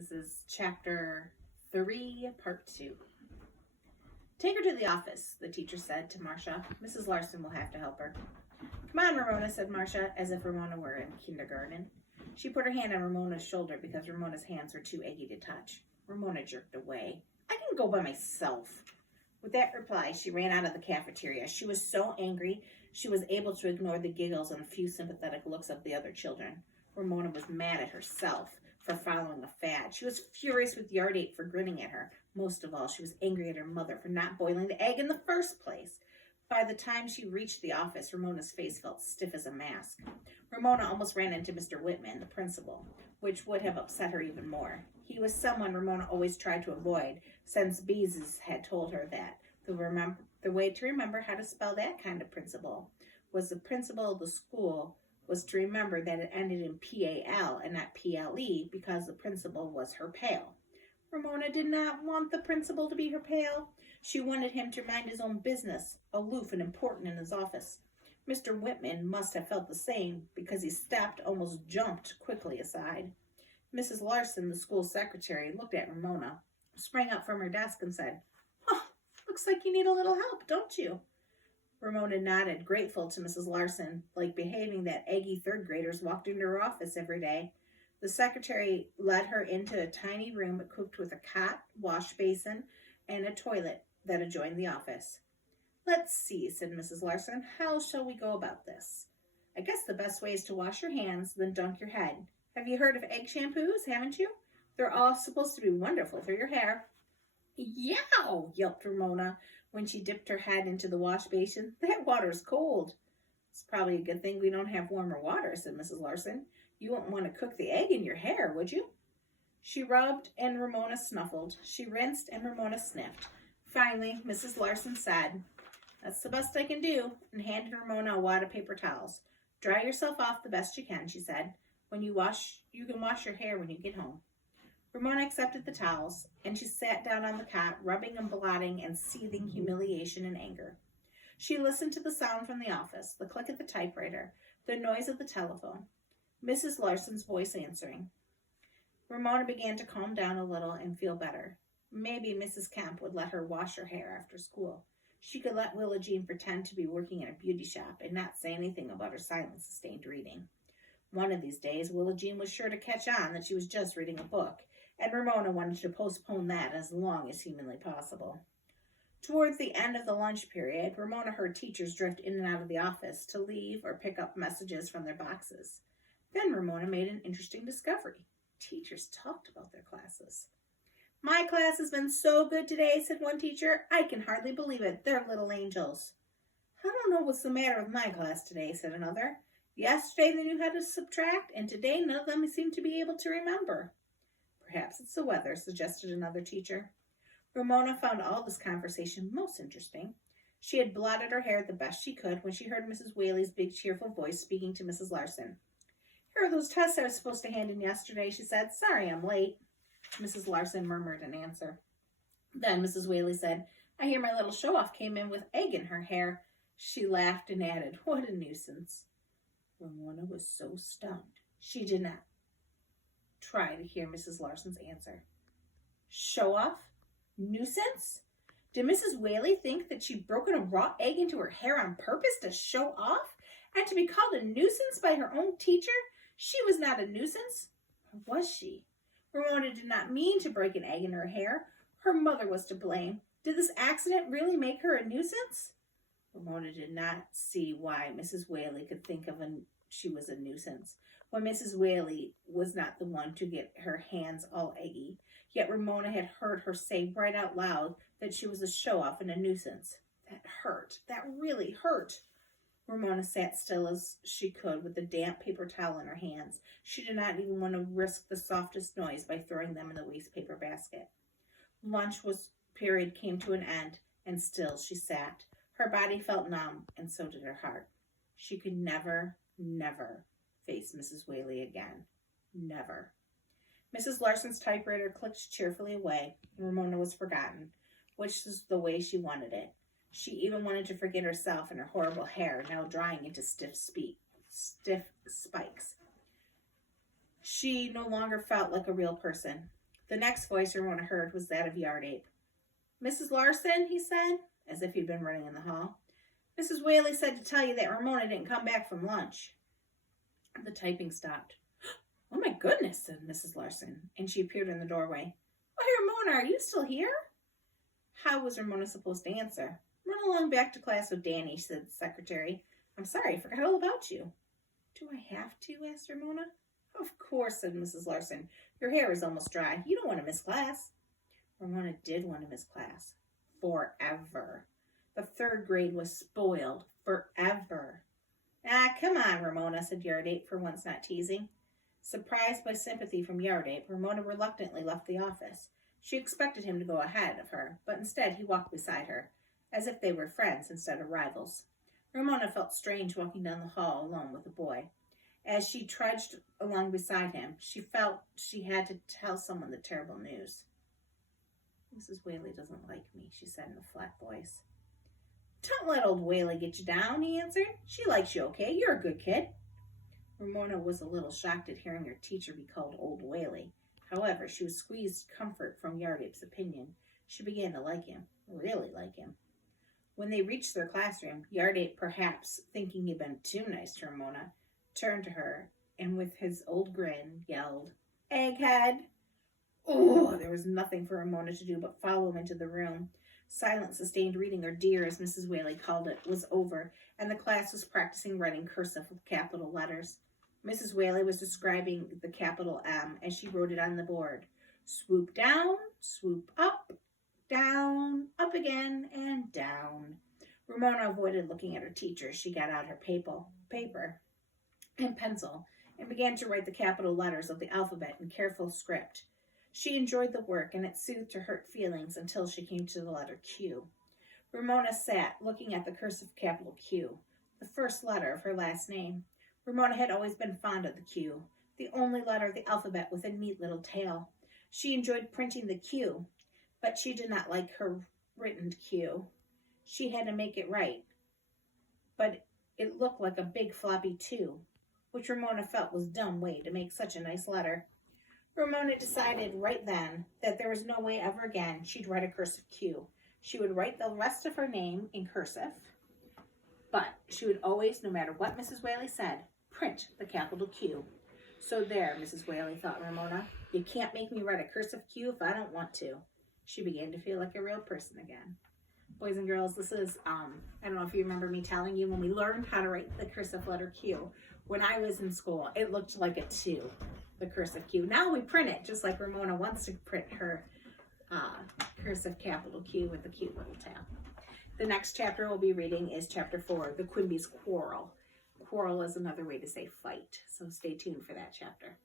This is chapter 3, part 2. Take her to the office, the teacher said to Marcia. Mrs. Larson will have to help her. Come on, Ramona, said Marcia, as if Ramona were in kindergarten. She put her hand on Ramona's shoulder because Ramona's hands were too eggy to touch. Ramona jerked away. I can go by myself. With that reply, she ran out of the cafeteria. She was so angry, she was able to ignore the giggles and a few sympathetic looks of the other children. Ramona was mad at herself for following a fad. She was furious with Yard 8 for grinning at her. Most of all, she was angry at her mother for not boiling the egg in the first place. By the time she reached the office, Ramona's face felt stiff as a mask. Ramona almost ran into Mr. Whitman, the principal, which would have upset her even more. He was someone Ramona always tried to avoid, since Beeses had told her that the way to remember how to spell that kind of principal was the principal of the school was to remember that it ended in P-A-L and not P-L-E because the principal was her pal. Ramona did not want the principal to be her pal. She wanted him to mind his own business, aloof and important in his office. Mr. Whitman must have felt the same because he stopped, almost jumped quickly aside. Mrs. Larson, the school secretary, looked at Ramona, sprang up from her desk and said, "Oh, looks like you need a little help, don't you?" Ramona nodded, grateful to Mrs. Larson, like behaving that eggy third graders walked into her office every day. The secretary led her into a tiny room equipped with a cot, wash basin, and a toilet that adjoined the office. "Let's see," said Mrs. Larson. "How shall we go about this? I guess the best way is to wash your hands, then dunk your head. Have you heard of egg shampoos, haven't you? They're all supposed to be wonderful for your hair." "Yow!" yelped Ramona when she dipped her head into the wash basin. "That water's cold." "It's probably a good thing we don't have warmer water," said Mrs. Larson. "You wouldn't want to cook the egg in your hair, would you?" She rubbed and Ramona snuffled. She rinsed and Ramona sniffed. Finally, Mrs. Larson said, "That's the best I can do," and handed Ramona a wad of paper towels. "Dry yourself off the best you can," she said. "When you can wash your hair when you get home." Ramona accepted the towels, and she sat down on the cot, rubbing and blotting and seething humiliation and anger. She listened to the sound from the office, the click of the typewriter, the noise of the telephone, Mrs. Larson's voice answering. Ramona began to calm down a little and feel better. Maybe Mrs. Kemp would let her wash her hair after school. She could let Willa Jean pretend to be working in a beauty shop and not say anything about her silence-sustained reading. One of these days, Willa Jean was sure to catch on that she was just reading a book, and Ramona wanted to postpone that as long as humanly possible. Towards the end of the lunch period, Ramona heard teachers drift in and out of the office to leave or pick up messages from their boxes. Then Ramona made an interesting discovery. Teachers talked about their classes. "My class has been so good today," said one teacher. "I can hardly believe it. They're little angels." "I don't know what's the matter with my class today," said another. "Yesterday they knew how to subtract, and today none of them seem to be able to remember." "Perhaps it's the weather," suggested another teacher. Ramona found all this conversation most interesting. She had blotted her hair the best she could when she heard Mrs. Whaley's big, cheerful voice speaking to Mrs. Larson. "Here are those tests I was supposed to hand in yesterday," she said. "Sorry I'm late." Mrs. Larson murmured an answer. Then Mrs. Whaley said, "I hear my little show-off came in with egg in her hair." She laughed and added, "What a nuisance." Ramona was so stunned. She did not try to hear Mrs. Larson's answer. Show-off? Nuisance? Did Mrs. Whaley think that she'd broken a raw egg into her hair on purpose to show off? And to be called a nuisance by her own teacher? She was not a nuisance. Or was she? Ramona did not mean to break an egg in her hair. Her mother was to blame. Did this accident really make her a nuisance? Ramona did not see why Mrs. Whaley could think she was a nuisance, when Mrs. Whaley was not the one to get her hands all eggy. Yet Ramona had heard her say right out loud that she was a show-off and a nuisance. That hurt. That really hurt. Ramona sat still as she could with the damp paper towel in her hands. She did not even want to risk the softest noise by throwing them in the waste paper basket. Lunch period came to an end, and still she sat. Her body felt numb, and so did her heart. She could never face Mrs. Whaley again. Never. Mrs. Larson's typewriter clicked cheerfully away, and Ramona was forgotten, which was the way she wanted it. She even wanted to forget herself and her horrible hair, now drying into stiff spikes. She no longer felt like a real person. The next voice Ramona heard was that of Yard Ape. "Mrs. Larson," he said, as if he'd been running in the hall. "Mrs. Whaley said to tell you that Ramona didn't come back from lunch." The typing stopped. "Oh my goodness," said Mrs. Larson, and she appeared in the doorway. "Why, Ramona, are you still here?" How was Ramona supposed to answer? "Run along back to class with Danny," said the secretary. "I'm sorry, I forgot all about you." "Do I have to?" asked Ramona. "Of course," said Mrs. Larson. "Your hair is almost dry. You don't want to miss class." Ramona did want to miss class. Forever. The third grade was spoiled. Forever. "Ah, come on, Ramona," said Yard Ape, for once not teasing. Surprised by sympathy from Yard Ape, Ramona reluctantly left the office. She expected him to go ahead of her, but instead he walked beside her, as if they were friends instead of rivals. Ramona felt strange walking down the hall alone with the boy. As she trudged along beside him, she felt she had to tell someone the terrible news. "Mrs. Whaley doesn't like me," she said in a flat voice. "Don't let old Whaley get you down," he answered. "She likes you okay. You're a good kid." Ramona was a little shocked at hearing her teacher be called Old Whaley. However, she was squeezed comfort from Yard Ape's opinion. She began to like him, really like him. When they reached their classroom, Yard Ape, perhaps thinking he'd been too nice to Ramona, turned to her and with his old grin yelled, "Egghead!" Oh, there was nothing for Ramona to do but follow him into the room. Silent, sustained reading, or dear as Mrs. Whaley called it, was over, and the class was practicing writing cursive with capital letters. Mrs. Whaley was describing the capital M as she wrote it on the board. Swoop down, swoop up, down, up again, and down. Ramona avoided looking at her teacher. She got out her paper and pencil and began to write the capital letters of the alphabet in careful script. She enjoyed the work, and it soothed her hurt feelings until she came to the letter Q. Ramona sat, looking at the cursive capital Q, the first letter of her last name. Ramona had always been fond of the Q, the only letter of the alphabet with a neat little tail. She enjoyed printing the Q, but she did not like her written Q. She had to make it right, but it looked like a big floppy 2, which Ramona felt was a dumb way to make such a nice letter. Ramona decided right then that there was no way ever again she'd write a cursive Q. She would write the rest of her name in cursive, but she would always, no matter what Mrs. Whaley said, print the capital Q. "So there, Mrs. Whaley," thought Ramona. "You can't make me write a cursive Q if I don't want to." She began to feel like a real person again. Boys and girls, this is, I don't know if you remember me telling you when we learned how to write the cursive letter Q. When I was in school, it looked like a 2, the cursive Q. Now we print it, just like Ramona wants to print her cursive capital Q with the cute little tail. The next chapter we'll be reading is chapter 4, The Quimby's Quarrel. Quarrel is another way to say fight, so stay tuned for that chapter.